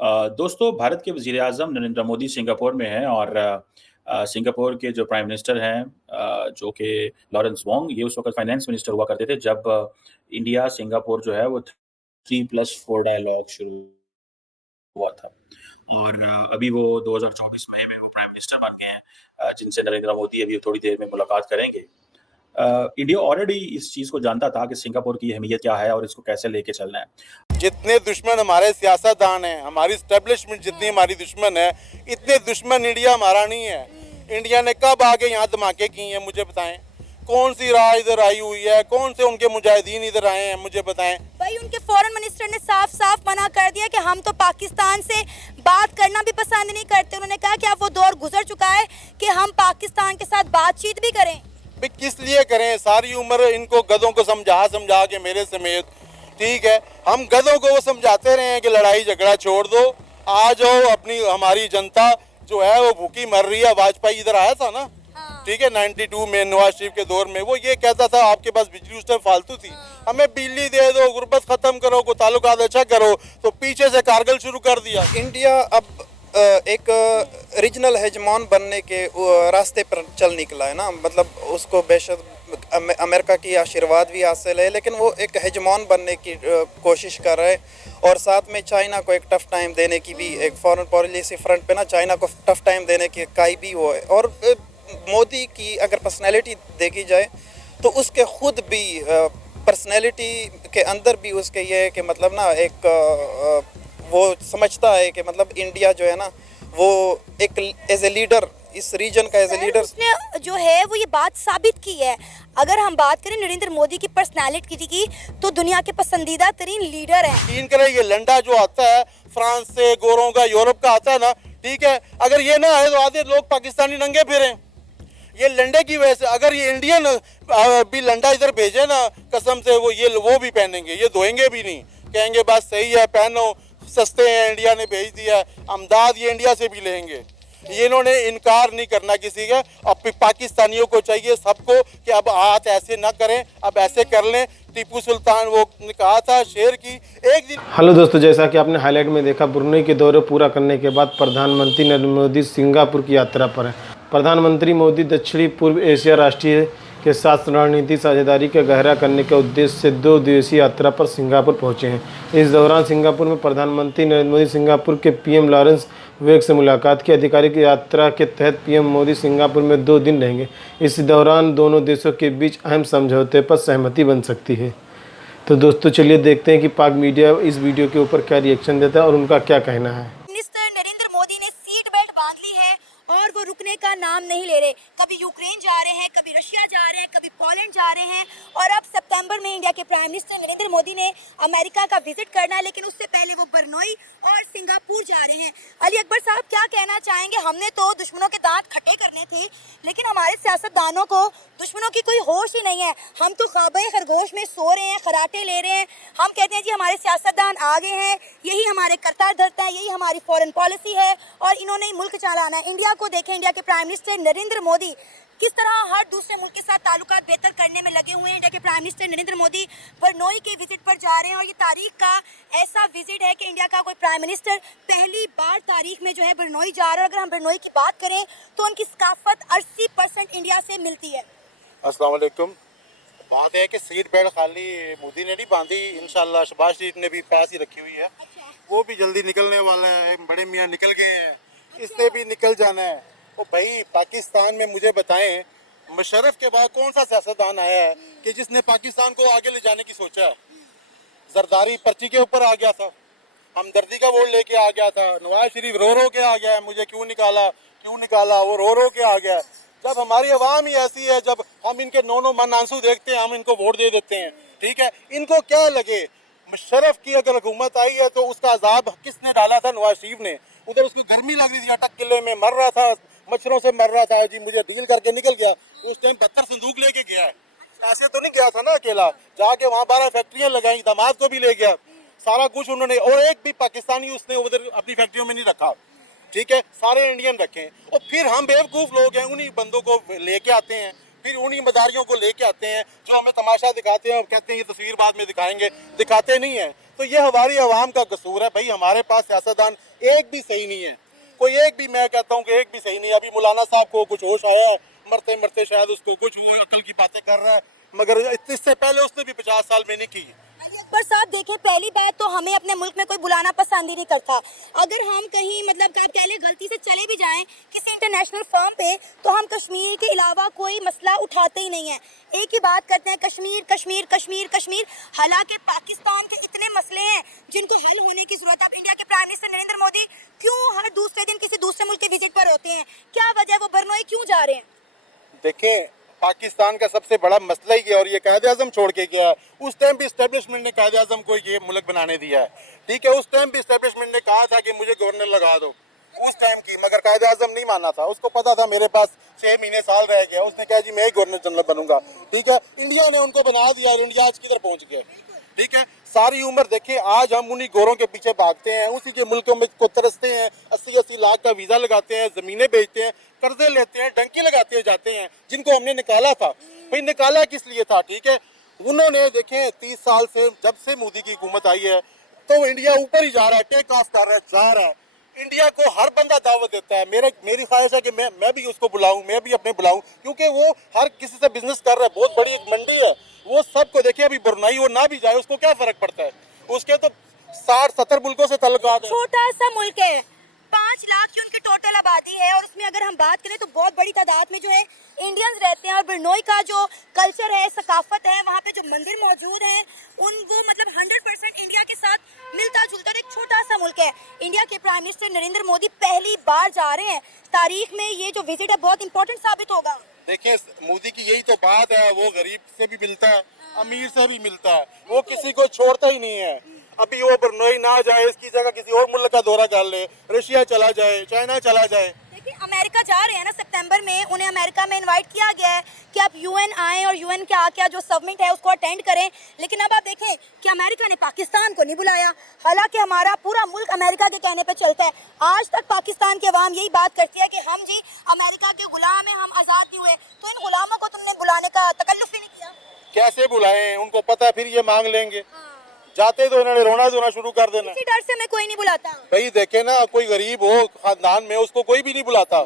दोस्तों, भारत के वज़ीर-ए-आज़म नरेंद्र मोदी सिंगापुर में हैं और सिंगापुर के जो प्राइम मिनिस्टर हैं जो कि लॉरेंस वोंग, ये उस वक़्त फाइनेंस मिनिस्टर हुआ करते थे जब इंडिया सिंगापुर जो है वो 3+4 डायलॉग शुरू हुआ था। और अभी वो 2024 मई में वो प्राइम मिनिस्टर बन गए हैं जिनसे नरेंद्र मोदी अभी थोड़ी देर में मुलाकात करेंगे। इंडिया ऑलरेडी इस चीज़ को जानता था कि सिंगापुर की अहमियत क्या है और इसको कैसे लेके चलना है। जितने दुश्मन हमारे सियासतदान हैं, हमारी स्टैब्लिशमेंट जितनी हमारी दुश्मन है, इतने दुश्मन इंडिया हमारा नहीं है। इंडिया ने कब आके यहाँ धमाके किए हैं मुझे बताएं। कौन सी राह इधर आई हुई है, कौन से उनके मुजाहिदीन इधर आए हैं मुझे बताएं। भाई उनके फॉरेन मिनिस्टर ने साफ साफ मना कर दिया कि हम तो पाकिस्तान से बात करना भी पसंद नहीं करते। उन्होंने कहा कि अब वो दौर गुजर चुका है कि हम पाकिस्तान के साथ बातचीत भी करें। भाई किस लिए करें, सारी उम्र इनको गधों को समझा के मेरे समेत, ठीक है, हम गधों को वो समझाते रहे हैं कि लड़ाई झगड़ा छोड़ दो, आ जाओ। अपनी हमारी जनता जो है वो भूखी मर रही है। वाजपेयी इधर आया था ना, ठीक है, 92 में नवाज शरीफ के दौर में, वो ये कहता था आपके पास बिजली उस टाइम फालतू थी, हमें बिजली दे दो, गुर्बत खत्म करो, को ताल्लुकात अच्छा करो, तो पीछे से कारगिल शुरू कर दिया। इंडिया अब एक रीजनल हेजमॉन बनने के रास्ते पर चल निकला है ना। मतलब उसको बेशक अमेरिका की आशीर्वाद भी हासिल है, लेकिन वो एक हेजमॉन बनने की कोशिश कर रहा है। और साथ में चाइना को एक टफ टाइम देने की भी, एक फॉरेन पॉलिसी फ्रंट पे ना चाइना को टफ टाइम देने की काई भी वो है। और मोदी की अगर पर्सनैलिटी देखी जाए तो उसके खुद भी पर्सनैलिटी के अंदर भी उसके ये है कि मतलब ना एक वो समझता है कि मतलब इंडिया जो है ना वो एक एज ए लीडर, इस रीजन का एज ए लीडर उसने जो है वो ये बात साबित की है। अगर हम बात करें नरेंद्र मोदी की पर्सनालिटी की तो दुनिया के पसंदीदा तरीन लीडर है। यकीन करें ये लंडा जो आता है फ्रांस से, गोरों का, यूरोप का आता है ना, ठीक है, अगर ये ना आए तो आधे लोग पाकिस्तानी नंगे फिरें ये लंडे की वजह से। अगर ये इंडियन भी लंडा इधर भेजे ना, कसम से वो भी पहनेंगे, ये धोएंगे भी नहीं, कहेंगे बस सही है पहनो, सस्ते हैं, इंडिया ने भेज दिया, अमदाद ये इंडिया से भी लेंगे। ये इन्होंने इनकार नहीं करना किसी का। अब पाकिस्तानियों को चाहिए सबको कि अब हाथ ऐसे ना करें, अब ऐसे कर लें। टीपू सुल्तान वो ने कहा था शेर की एक दिन। हेलो दोस्तों, जैसा कि आपने हाईलाइट में देखा, ब्रुनेई के दौरे पूरा करने के बाद प्रधानमंत्री नरेंद्र मोदी सिंगापुर की यात्रा पर हैं। प्रधानमंत्री मोदी दक्षिणी पूर्व एशिया राष्ट्रीय के साथ रणनीतिक साझेदारी का गहरा करने के उद्देश्य से 2 दिवसीय यात्रा पर सिंगापुर पहुंचे हैं। इस दौरान सिंगापुर में प्रधानमंत्री नरेंद्र मोदी सिंगापुर के पीएम लॉरेंस वेग से मुलाकात की। आधिकारिक यात्रा के तहत पीएम मोदी सिंगापुर में 2 दिन रहेंगे। इस दौरान दोनों देशों के बीच अहम समझौते पर सहमति बन सकती है। तो दोस्तों चलिए देखते हैं कि पाक मीडिया इस वीडियो के ऊपर क्या रिएक्शन देता है और उनका क्या कहना है। मिनिस्टर नरेंद्र मोदी ने सीट बेल्ट बांध ली है और वो रुकने का नाम नहीं ले रहे। कभी यूक्रेन जा रहे हैं, कभी रशिया जा रहे हैं, कभी पोलैंड जा रहे हैं और अब सितंबर में इंडिया के प्राइम मिनिस्टर नरेंद्र मोदी ने अमेरिका का विजिट करना है, लेकिन उससे पहले वो बरनोई और सिंगापुर जा रहे हैं। अली अकबर साहब क्या कहना चाहेंगे? हमने तो दुश्मनों के दांत खट्टे करने थे, लेकिन हमारे सियासतदानों को दुश्मनों की कोई होश ही नहीं है। हम तो ख्वाबे खरगोश में सो रहे हैं, खराटे ले रहे हैं। हम कहते हैं जी हमारे सियासतदान आगे हैं, यही हमारे करता धरता है, यही हमारी फॉरेन पॉलिसी है और इन्होंने ही मुल्क चलाना है। इंडिया को देखें, इंडिया के प्राइम मिनिस्टर नरेंद्र मोदी किस तरह हर दूसरे मुल्क के साथ ताल्लुकात बेहतर करने में लगे हुए हैं। इंडिया के प्राइम मिनिस्टर नरेंद्र मोदी बरनोई के विजिट पर जा रहे हैं और ये तारीख का ऐसा विजिट है कि इंडिया का कोई प्राइम मिनिस्टर पहली बार तारीख में जो है बरनोई जा रहा है। अगर हम बरनोई की बात करें तो उनकी सकाफत 80% इंडिया से मिलती है। अस्सलाम वालेकुम। बात है कि सीट बेल्ट खाली मोदी ने नहीं बांधी, इंशाल्लाह शहबाज शरीफ ने भी पास ही रखी हुई है। वो भी जल्दी निकलने वाला है, बड़े मियाँ निकल गए हैं, इसने भी निकल जाना है। तो भाई पाकिस्तान में मुझे बताएं, मुशर्रफ के बाद कौन सा सियासतदान आया है कि जिसने पाकिस्तान को आगे ले जाने की सोचा है? जरदारी पर्ची के ऊपर आ गया था, हमदर्दी का वोट लेके आ गया था, नवाज शरीफ रो रो के आ गया है, मुझे क्यों निकाला, वो रो रो के आ गया। जब हमारी आवाम ही ऐसी है, जब हम इनके नौ मन आंसू देखते हैं, हम इनको वोट दे देते हैं, ठीक है। इनको क्या लगे, मुशर्रफ की अगर हुकूमत आई है तो उसका अजाब किसने डाला था? नवाज शरीफ ने। उधर उसको गर्मी लग रही थी, अटक किले में मर रहा था, मच्छरों से मर रहा था जी, मुझे डील करके निकल गया। उस टाइम 72 संदूक लेके गया है, ऐसे तो नहीं गया था ना अकेला, जाके वहाँ 12 फैक्ट्रियाँ लगाई, दामाद को भी ले गया, सारा कुछ उन्होंने। और एक भी पाकिस्तानी उसने उधर अपनी फैक्ट्रियों में नहीं रखा, ठीक है, सारे इंडियन रखे। और फिर हम बेवकूफ़ लोग हैं, उन्हीं बंदों को लेके आते हैं, फिर उन्हीं मदारियों को लेके आते हैं जो हमें तमाशा दिखाते हैं और कहते हैं ये तस्वीर बाद में दिखाएंगे, दिखाते नहीं है। तो ये हमारी आवाम का कसूर है भाई। हमारे पास सियासतदान एक भी सही नहीं है, कोई एक भी, मैं कहता हूँ कि एक भी सही नहीं है। अभी मौलाना साहब को कुछ होश आया, मरते मरते शायद उसको कुछ वो अकल की बातें कर रहा है, मगर इससे पहले उसने भी 50 साल में नहीं की है। अकबर साहब देखिए, पहली बात तो हमें अपने मुल्क में कोई बुलाना पसंद ही नहीं करता। अगर हम कहीं मतलब आप कह लें गलती से चले भी जाएं किसी इंटरनेशनल फर्म पे, तो हम कश्मीर के अलावा कोई मसला उठाते ही नहीं है। एक ही बात करते हैं, कश्मीर कश्मीर कश्मीर कश्मीर। हालांकि पाकिस्तान के इतने मसले हैं जिनको हल होने की जरूरत है। अब इंडिया के प्राइम मिनिस्टर नरेंद्र मोदी क्यों हर दूसरे दिन किसी दूसरे मुल्क के विजिट पर होते हैं? क्या वजह है? वो बरनोई क्यों जा रहे हैं? देखें, पाकिस्तान का सबसे बड़ा मसला ही है और ये कायदे आज़म छोड़ के गया है। उस टाइम भी इस्टेब्लिशमेंट ने कायदे आज़म को ये मुल्क बनाने दिया है, ठीक है। उस टाइम भी इस्टेब्लिशमेंट ने कहा था कि मुझे गवर्नर लगा दो उस टाइम की, मगर कायदे आज़म नहीं माना था। उसको पता था मेरे पास 6 महीने साल रह गया, उसने कहा जी मैं ही गवर्नर जनरल बनूंगा, ठीक है। इंडिया ने उनको बना दिया और इंडिया आज किधर पहुंच गया, ठीक है। सारी उम्र देखें, आज हम उन्हीं गोरों के पीछे भागते हैं, उसी के मुल्कों में को तरसते हैं, 80-80 लाख का वीज़ा लगाते हैं, ज़मीनें बेचते हैं, कर्जे लेते हैं, डंकी लगाते हुए जाते हैं, जिनको हमने निकाला था। भाई निकाला किस लिए था, ठीक है। उन्होंने देखें 30 साल से, जब से मोदी की हुकूमत आई है, तो इंडिया ऊपर ही जा रहा है, टेक ऑफ कर रहा है, जा रहा है। इंडिया को हर बंदा दावत देता है। मेरी ख्वाहिश है कि मैं भी उसको बुलाऊं, मैं भी अपने बुलाऊं, क्योंकि वो हर किसी से बिजनेस कर रहा है। बहुत बड़ी एक मंडी है, वो सबको देखिए। अभी ब्रुनेई वो ना भी जाए, उसको क्या फर्क पड़ता है, उसके तो 60-70 मुल्कों से तल्लुकात है। छोटा सा मुल्क है, 5 लाख की उनकी टोटल आबादी है, और उसमें अगर हम बात करें तो बहुत बड़ी तादाद में जो है इंडियंस रहते हैं। और ब्रुनेई का जो कल्चर है, सकाफत है, वहाँ पे जो मंदिर मौजूद हैं, वो मतलब 100% इंडिया के साथ मिलता जुलता एक छोटा सा मुल्क है। इंडिया के प्राइम मिनिस्टर नरेंद्र मोदी पहली बार जा रहे हैं। तारीख में ये जो विजिट है बहुत इंपॉर्टेंट साबित होगा। देखिए, मोदी की यही तो बात है, वो गरीब से भी मिलता है, अमीर से भी मिलता है, वो किसी को छोड़ता ही नहीं है। अभी वो ब्रुनेई ना जाए, इसकी जगह किसी और मुल्क का दौरा कर ले, रशिया चला जाए, चाइना चला जाए। देखिए, अमेरिका जा रहे हैं ना सितंबर में, उन्हें अमेरिका में इनवाइट किया गया है कि आप यूएन आएं और यूएन के आके जो समिट है उसको अटेंड करें। लेकिन अब आप देखें कि अमेरिका ने पाकिस्तान को नहीं बुलाया, हालांकि हमारा पूरा मुल्क अमेरिका के कहने पे चलता है। आज तक पाकिस्तान के अवाम यही बात करती है कि हम जी अमेरिका के गुलाम हैं, हम आज़ाद नहीं हुए। तो इन गुलामों को तुमने बुलाने का तकल्लुफ ही नहीं किया। कैसे बुलाएं? उनको पता है फिर ये मांग लेंगे। जाते तो इन्होंने रोना धोना शुरू कर देना। इसी डर से मैं कोई नहीं बुलाता। भाई देखे ना, कोई गरीब हो खानदान में, उसको कोई भी नहीं बुलाता।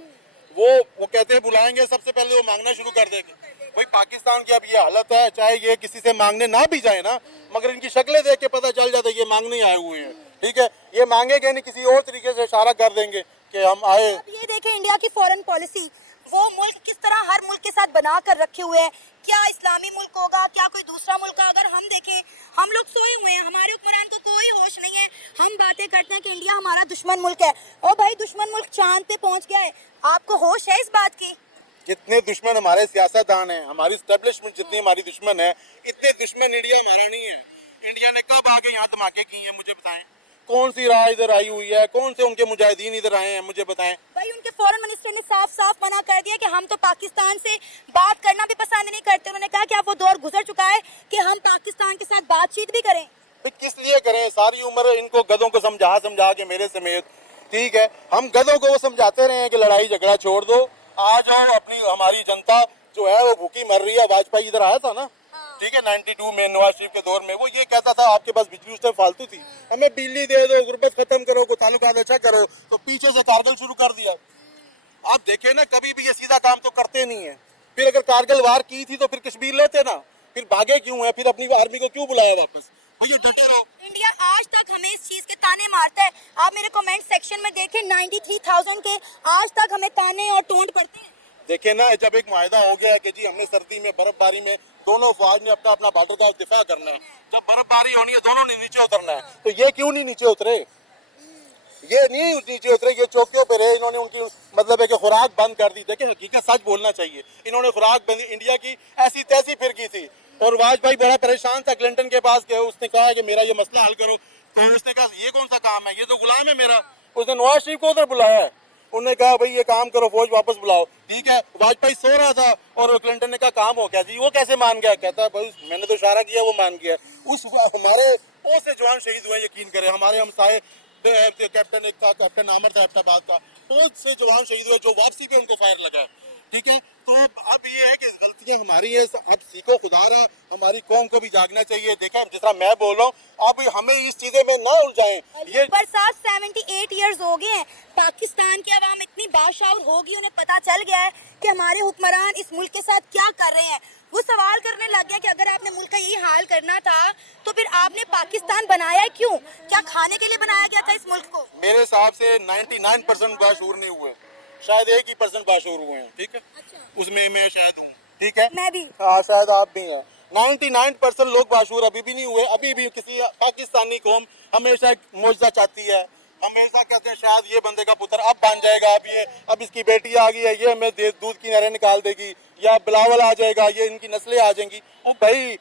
वो कहते हैं बुलाएंगे, सबसे पहले वो मांगना शुरू कर देंगे। भाई पाकिस्तान की अब ये हालत है, चाहे ये किसी से मांगने ना भी जाए ना, मगर इनकी शक्लें देख के पता चल जाता है ये मांगने आए हुए हैं, ठीक है। ये मांगेंगे नहीं, किसी और तरीके से इशारा कर देंगे कि हम आए। अब ये देखें इंडिया की फॉरेन पॉलिसी, वो मुल्क किस तरह हर मुल्क के साथ बना कर रखे हुए हैं। क्या इस्लामी मुल्क होगा, क्या कोई दूसरा मुल्क का? अगर हम देखें, हम लोग सोए हुए हैं, हमारे हुक्मरान को कोई होश नहीं है। हम बातें करते हैं कि इंडिया हमारा दुश्मन मुल्क है। ओ भाई, दुश्मन मुल्क चांद पे पहुंच गया है, आपको होश है इस बात की? जितने दुश्मन हमारे सियासतदान हैं, हमारी स्टैब्लिशमेंट जितनी हमारी दुश्मन है, इतने दुश्मन इंडिया हमारा नहीं है। इंडिया ने कब आके यहाँ धमाके किए हैं, मुझे बताएं। कौन सी राह इधर आई हुई है, कौन से उनके मुजाहिदीन इधर आए हैं, मुझे बताएं। भाई उनके फॉरेन मिनिस्टर ने साफ साफ मना कर दिया कि हम तो पाकिस्तान से बात करना भी पसंद नहीं करते। उन्होंने कहा कि अब वो दौर गुजर चुका है कि हम पाकिस्तान के साथ बातचीत भी करें। किस लिए करें? सारी उम्र इनको गधों को समझा के मेरे समेत, ठीक है, हम गधों को वो समझाते रहे हैं कि लड़ाई झगड़ा छोड़ दो, आ जाओ। अपनी हमारी जनता जो है वो भूखी मर रही है। वाजपेयी इधर आया था ना, ठीक है, 92 में नवाज शरीफ के दौर में, वो ये कहता था आपके पास बिजली उस टाइम फालतू थी, हमें बिजली दे दो, गुर्बत खत्म करो, को ताल्लुकात अच्छा करो। तो पीछे से कारगिल शुरू कर दिया। आप देखें ना, कभी भी ये सीधा काम तो करते नहीं है। फिर अगर कारगिल वार की थी तो फिर कश्मीर लेते ना, फिर भागे क्यों है, फिर अपनी आर्मी को क्यों बुलाया वापस? भैया डटे रहो। इंडिया आज तक हमें इस चीज के ताने मारता है। आप मेरे कमेंट सेक्शन में देखें, 93,000 के आज तक हमें ताने और टोंट पड़ते हैं। देखे ना, जब एक मायदा हो गया है कि जी हमने सर्दी में बर्फबारी में दोनों फौज ने अपना अपना बॉर्डर का दिफा करना है, जब बर्फबारी होनी है दोनों ने नीचे उतरना है, तो ये क्यों नहीं नीचे उतरे? ये नहीं नीचे उतरे, ये चौकियों पे रहे। इन्होंने उनकी मतलब है कि खुराक बंद कर दी। देखिए हकीकत सच बोलना चाहिए, इन्होंने खुराक बंद इंडिया की ऐसी तैसी फिर की थी। और वाजपेयी बड़ा परेशान था, क्लिंटन के पास गए, उसने कहा कि मेरा ये मसला हल करो, तो उसने कहा ये कौन सा काम है, ये तो गुलाम है मेरा। उसने नवाज शरीफ को उधर बुलाया है, उन्होंने कहा भाई ये काम करो, फौज वापस बुलाओ, ठीक है। वाजपेयी सो रहा था और क्लिंटन ने कहा काम हो गया जी। वो कैसे मान गया? कहता है भाई मैंने तो इशारा किया, वो मान गया। उस हमारे बहुत से जवान शहीद हुए, यकीन करें। हमारे हमसाए कैप्टन एक था, कैप्टन आमर था एबटाबाद का, बहुत से जवान शहीद हुए जो वापसी पे उनको फायर लगा है। ठीक है, तो अब ये है कि गलतियां हमारी है, अब सीखो खुदारा, हमारी कौम को भी जागना चाहिए। देखें जिस तरह मैं बोल रहा हूँ, अब हमें इस चीज़ों में ना उलझाएं। ये पर साहब 78 इयर्स हो गए हैं, पाकिस्तान की आवाम इतनी बाशाऊर होगी, उन्हें पता चल गया है कि हमारे हुक्मरान इस मुल्क के साथ क्या कर रहे हैं। वो सवाल करने लग गया कि अगर आपने मुल्क का यही हाल करना था तो फिर आपने पाकिस्तान बनाया क्यों? क्या खाने के लिए बनाया गया था इस मुल्क को? मेरे हिसाब से 99% बाशूर नहीं हुए, शायद 1% बाशूर हुए हैं। ठीक है, उसमें मैं शायद हूँ। ठीक है, मैं भी। हाँ, शायद आप भी हैं। 99% लोग बाशूर अभी भी नहीं हुए। अभी भी किसी पाकिस्तानी कौम हमेशा एक मौजज़ा चाहती है, हमेशा कहते हैं शायद ये बंदे का पुत्र अब बन जाएगा, अब इसकी बेटी आ गई है, ये हमें दूध की नहरें निकाल देगी, या बिलावल आ जाएगा, ये इनकी नस्लें आ जाएंगी। और भाई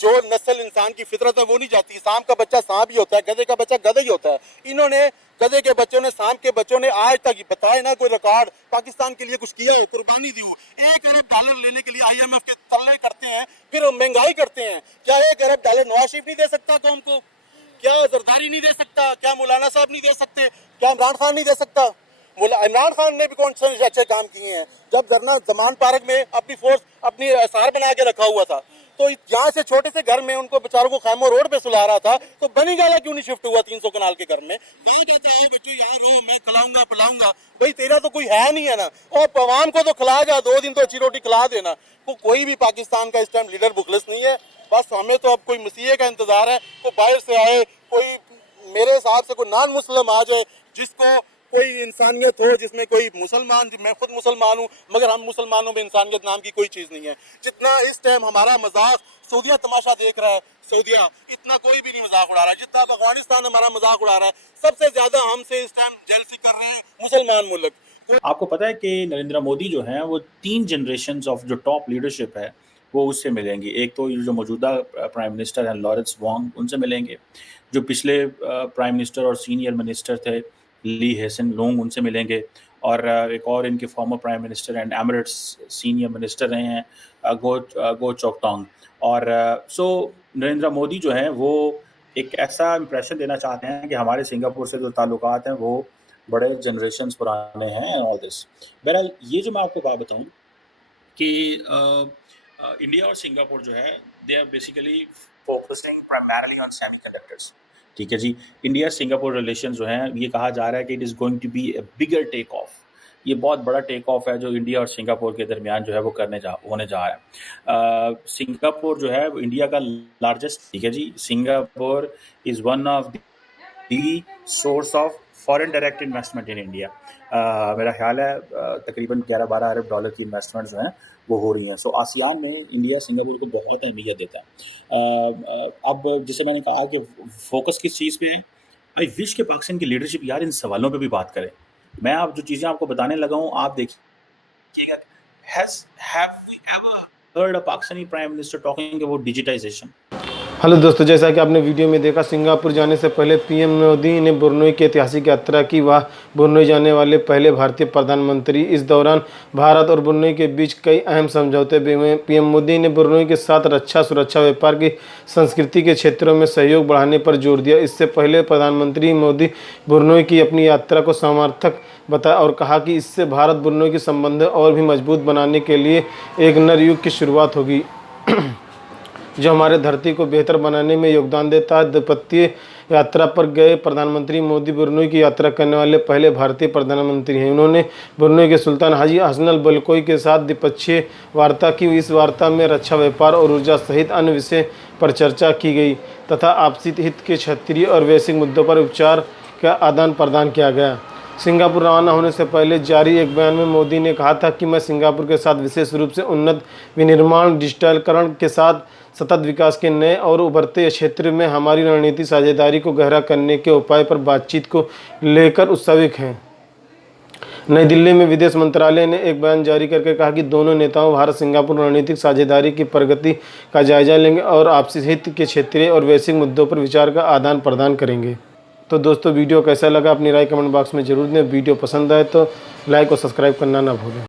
जो नस्ल इंसान की फितरत है वो नहीं जाती। सांप का बच्चा सांप ही होता है, गधे का बच्चा गधा ही होता है। इन्होंने गधे के बच्चों ने, सांप के बच्चों ने आज तक बताए ना कोई रिकॉर्ड पाकिस्तान के लिए कुछ किया हो, कुर्बानी दी हो। $1 अरब लेने के लिए IMF के तरले करते हैं, फिर महंगाई करते हैं। क्या $1 अरब नवाज शरीफ नहीं दे सकता कौम को? क्या जरदारी नहीं दे सकता? क्या मौलाना साहब नहीं दे सकते? क्या इमरान खान नहीं दे सकता? इमरान खान ने भी कौन से अच्छे काम किए हैं? जब धरना जमान पार्क में अपनी फोर्स, अपनी असार बना के रखा हुआ था, तो यहाँ से छोटे से घर में उनको बेचारों को खैमो रोड पे सुला रहा था, तो बनी गाला क्यों नहीं शिफ्ट हुआ 300 कनाल के घर में? वहाँ कहता है बच्चों यहाँ रहो, मैं खिलाऊंगा पिलाऊंगा। भाई तेरा तो कोई है नहीं है ना, और अवाम को तो खिला जा, 2 दिन तो अच्छी रोटी खिला देना। तो कोई भी पाकिस्तान का इस टाइम लीडर बुखलिस नहीं है। बस हमें तो अब कोई मसीहे का इंतजार है, कोई बाहर से आए, कोई मेरे हिसाब से कोई नॉन मुस्लिम आ जाए जिसको कोई इंसानियत हो, जिसमें कोई मुसलमान, मैं खुद मुसलमान हूँ, मगर हम मुसलमानों में इंसानियत नाम की कोई चीज़ नहीं है। जितना इस टाइम हमारा मजाक सऊदिया तमाशा देख रहा है, सऊदिया, इतना कोई भी नहीं मजाक उड़ा रहा है जितना अफगानिस्तान हमारा मजाक उड़ा रहा है। सबसे ज्यादा हमसे इस टाइम जेलसी कर रहे हैं मुसलमान मुल्क। आपको पता है कि नरेंद्र मोदी जो हैं वो 3 जनरेशन्स ऑफ जो टॉप लीडरशिप है वो उससे मिलेंगी। एक तो जो मौजूदा प्राइम मिनिस्टर हैं लॉरेंस वोंग, उनसे मिलेंगे। जो पिछले प्राइम मिनिस्टर और सीनियर मिनिस्टर थे ली हेसन लूंग, उनसे मिलेंगे। और एक और इनके former prime minister and Emirates senior minister रहे हैं गो चोकटोंग। और सो नरेंद्र मोदी जो हैं वो एक ऐसा इंप्रेशन देना चाहते हैं कि हमारे सिंगापुर से जो ताल्लुकात हैं वो बड़े जनरेशन्स पुराने हैं एंड ऑल दिस। बहरहाल ये जो मैं आपको बात बताऊं कि इंडिया और सिंगापुर जो है they are basically focusing primarily on semiconductors. ठीक है जी, इंडिया सिंगापुर रिलेशन जो हैं ये कहा जा रहा है कि it is going to be a bigger take off. ये बहुत बड़ा टेक ऑफ है जो इंडिया और सिंगापुर के दरमियान जो है वो होने जा रहा है। सिंगापुर जो है वो इंडिया का लार्जेस्ट, ठीक है जी, Singapore is one of the source of foreign direct investment in India. मेरा ख्याल है तकरीबन 11-12 अरब डॉलर की इन्वेस्टमेंट्स जो हैं वो हो रही हैं। सो आसियान में इंडिया सिंगापुर को बहुत अहमियत देता है। अब जैसे मैंने कहा कि फोकस किस चीज़ पे है, आई विश के पाकिस्तान की लीडरशिप यार इन सवालों पे भी बात करे। मैं आप जो चीज़ें आपको बताने लगा हूँ आप देखिएगा, have we ever heard a Pakistani prime minister talking about digitization? Hello दोस्तों, जैसा कि आपने वीडियो में देखा, सिंगापुर जाने से पहले पीएम मोदी ने ब्रुनई की ऐतिहासिक यात्रा की। वह ब्रुनई जाने वाले पहले भारतीय प्रधानमंत्री। इस दौरान भारत और ब्रुनई के बीच कई अहम समझौते भी हुए। पीएम मोदी ने ब्रुनई के साथ रक्षा, सुरक्षा, व्यापार की संस्कृति के क्षेत्रों में सहयोग बढ़ाने पर जोर दिया। इससे पहले प्रधानमंत्री मोदी ब्रुनई की अपनी यात्रा को सार्थक बताया और कहा कि इससे भारत ब्रुनई के संबंध और भी मजबूत बनाने के लिए एक नए युग की शुरुआत होगी जो हमारे धरती को बेहतर बनाने में योगदान देता है। द्विपक्षीय यात्रा पर गए प्रधानमंत्री मोदी ब्रुनई की यात्रा करने वाले पहले भारतीय प्रधानमंत्री हैं। उन्होंने ब्रुनई के सुल्तान हाजी हसन अल बलकोई के साथ द्विपक्षीय वार्ता की। इस वार्ता में रक्षा, व्यापार और ऊर्जा सहित अन्य विषय पर चर्चा की गई तथा आपसी हित के क्षेत्रीय और वैश्विक मुद्दों पर विचार का आदान प्रदान किया गया। सिंगापुर रवाना होने से पहले जारी एक बयान में मोदी ने कहा था कि मैं सिंगापुर के साथ विशेष रूप से उन्नत विनिर्माण, डिजिटलीकरण के साथ सतत विकास के नए और उभरते क्षेत्र में हमारी रणनीतिक साझेदारी को गहरा करने के उपाय पर बातचीत को लेकर उत्सुक हैं। नई दिल्ली में विदेश मंत्रालय ने एक बयान जारी करके कहा कि दोनों नेताओं भारत सिंगापुर रणनीतिक साझेदारी की प्रगति का जायजा लेंगे और आपसी हित के क्षेत्रीय और वैश्विक मुद्दों पर विचार का आदान प्रदान करेंगे। तो दोस्तों, वीडियो कैसा लगा अपनी राय कमेंट बॉक्स में जरूर दें। वीडियो पसंद आए तो लाइक और सब्सक्राइब करना ना भूलें।